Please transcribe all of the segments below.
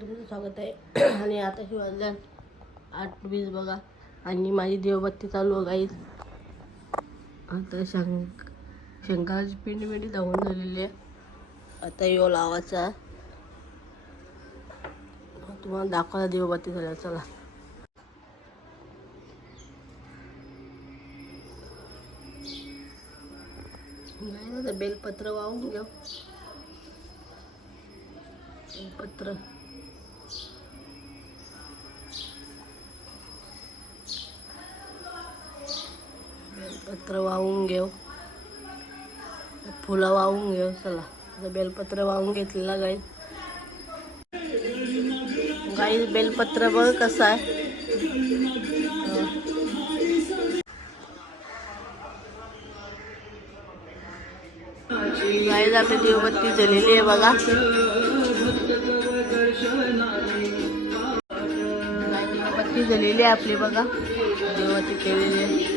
तुमचं स्वागत आहे. आणि आता ही वाजल्या आठ वीस बघा. आणि माझी देवबत्ती चालू आहे आता शंक शंकराची पिंडी पिंडी धावून झालेली आहे. आता यो लावायचा. तुम्हाला दाखवायला देवबत्ती झाल्या चला. नाही ना, बेलपत्र वाहून घेऊ बेलपत्र. बेलपत्र वाहून घेऊ. फुलं वाहून घेऊ चला. आता बेलपत्र वाहून घेतलेला गाई गाई बेलपत्र बघ कसं आहे. गाई आपली देवबत्ती झालेली आहे बघा. झालेली आहे आपली बघा. देवबत्ती केलेली आहे.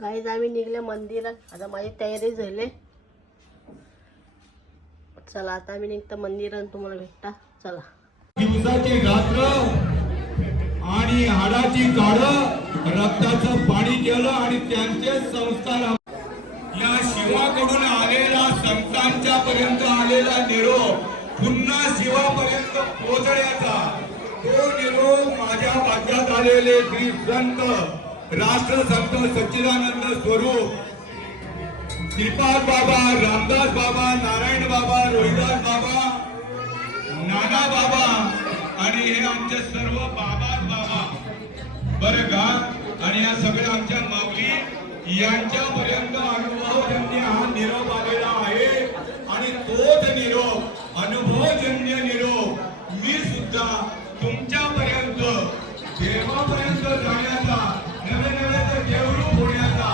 गाईज आम्ही निघले मंदिरात. आता माझी तयारी झाली. चला आता आम्ही निघतो मंदिरात. तुम्हाला भेटता. चला. दिवसाची रात्र आणि हाडाची काढ रक्ताचं पाणी केलं आणि त्यांचे संस्कार या शिवाकडून संतांच्या पर्यंत आलेला निरोप पुन्हा शिवापर्यंत पोहोचण्याचा तो निरोप माझ्या भाग्यात आलेले श्री संत राष्ट्रसंत सच्चिदानंद स्वरूप श्रीपाद बाबा रामदास बाबा नारायण बाबा रोहिदास बाबा नाना बाबा आणि हे आमचे सर्व बाबा बाबा. बरं का? आणि या सगळ्या आमच्या माऊली यांच्यापर्यंत अनुभव त्यांनी हा निरोप आलेला आहे. आणि तोच निरोप अनुभवजन्य निरोप मी सुद्धा तुमच्या पर्यंत देवापर्यंत जाण्याचा नवे नवे देवरूप होण्याचा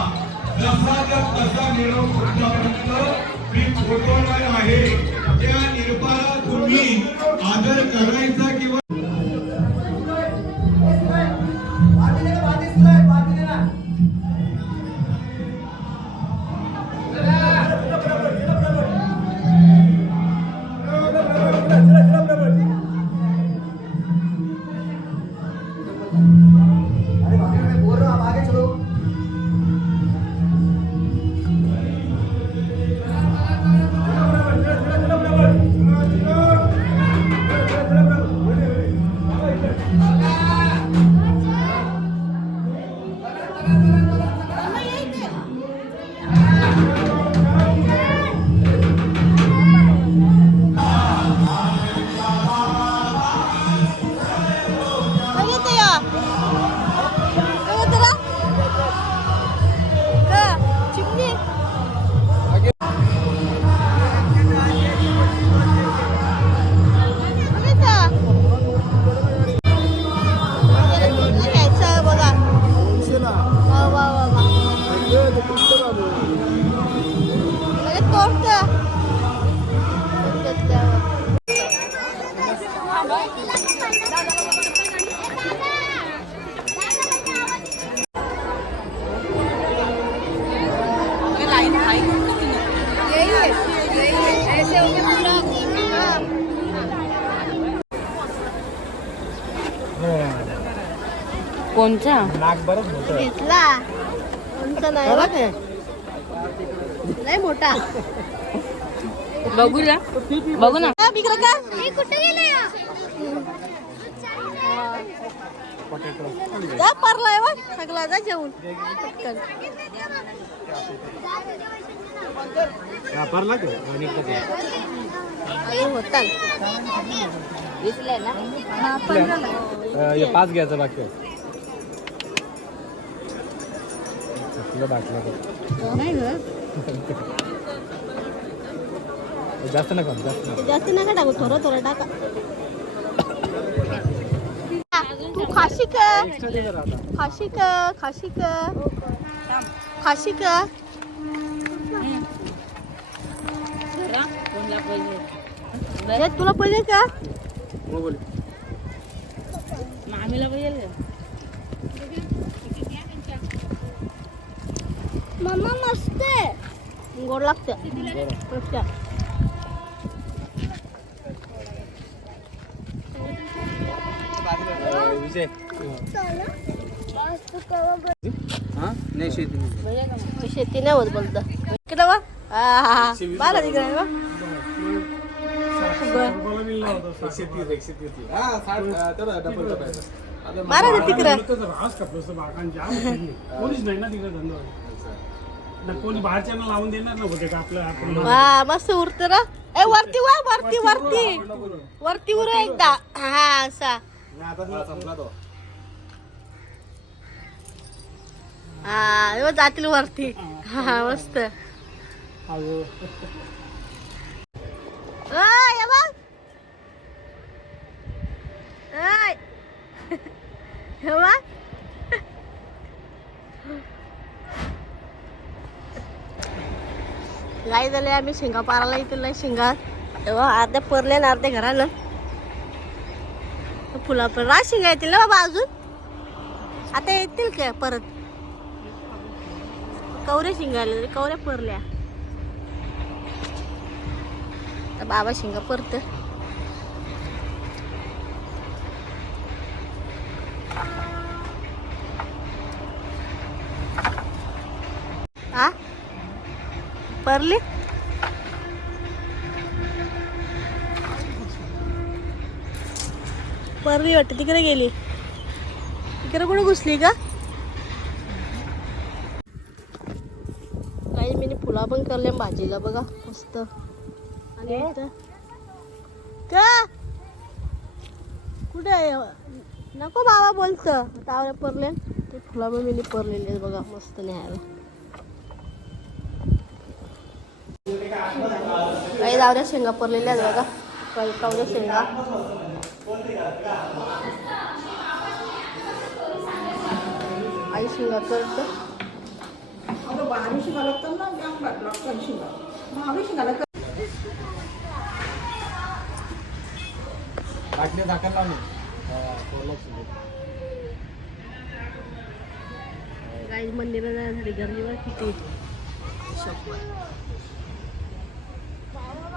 जसा तसा निरोप कोणचा घेतला. कोणचा नाही? बघ नाही मोठा. बघूया. बघू ना. बिकरा का? जा परलाय बघ. सगळा जा जेवून. पटकन. होता पाच घ्यायचं बाकी आहे. तुला बाटल्या. नाही ग. जास्त नका जास्त जास्त नका टाकू थोडं थोडं टाका. तू खाशी का. खाशी का खाशी का. खाशी का. हे तुला पाहिजे का? बोल मामीला पाहिजे का? मम्मा मस्त आहे गोड लागते हा नाही शेती नाही होत बोलत इकडे बा बारा तिकडे. बरं. हा तिकडे ना तिकडे धंदा ना कोणी बाहेरच्यांना लावून देणार नव्हते का आपलं आपण वा मस्त उरत ना ए वरती वा वरती वरती वरती. उर एकदा. हा असा. हा हे जातील वरती. हा मस्त अहो, ओय, हे बघ. ओय. हे बघ. काय झाले आम्ही शेंगा पाराला इथे शेंगा. तेव्हा अर्ध्या परले ना अर्ध्या घरानं. फुला पण राज शेंगा येतील ना बाबा अजून? आता येतील काय परत? कवरे शिंगायला कवऱ्या परल्या. तर बाबा शेंगा परत. परली? परली वाटते तिकडे गेली. तिकडे कुठे घुसली का? काही मी फुला पण करले भाजीला बघा मस्त. आणि का? कुठे आहे? नको बाबा बोलत. तावऱ्या परले. ते फुला पण मी परलेले बघा मस्त न्यायला. काही दावऱ्या शेंगा परलेल्या आहेत बघा. काही कावऱ्या शेंगा. आई शेंगा करत. बाटली झाकण लावून काही मंदिरात जाण्यासाठी गर्दीवर किती?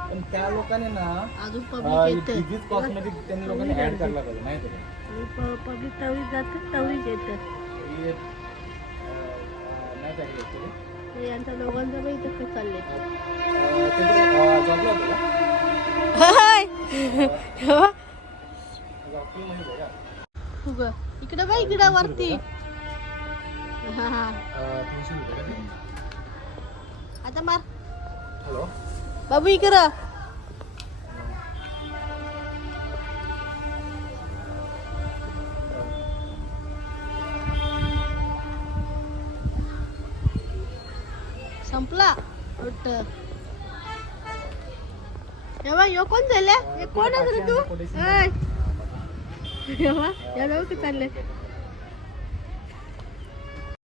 पण त्या लोकांनी ना अजून पब्लिक हे येतं कॉस्मेटिक त्यांनी लोकांनी ऍड करायला पाहिजे नाही तर पब्लिक तवरीत जातं तवरीत येतं हे, अं, नाही चांगलं actually. तर यांच्या दोघांचं पण इथं कसं चाललंय अं, ते कुठे, अं, जॉबला होते का? हाय. जॉबला नाही होते का? उगं. इकडं बघ इकडं वरती हा हा अं, तीनशे रुपये का ते? आता मार हॅलो बाबू इकडं संपला एव्हा यो कोण झाले हे कोण रे तू चालले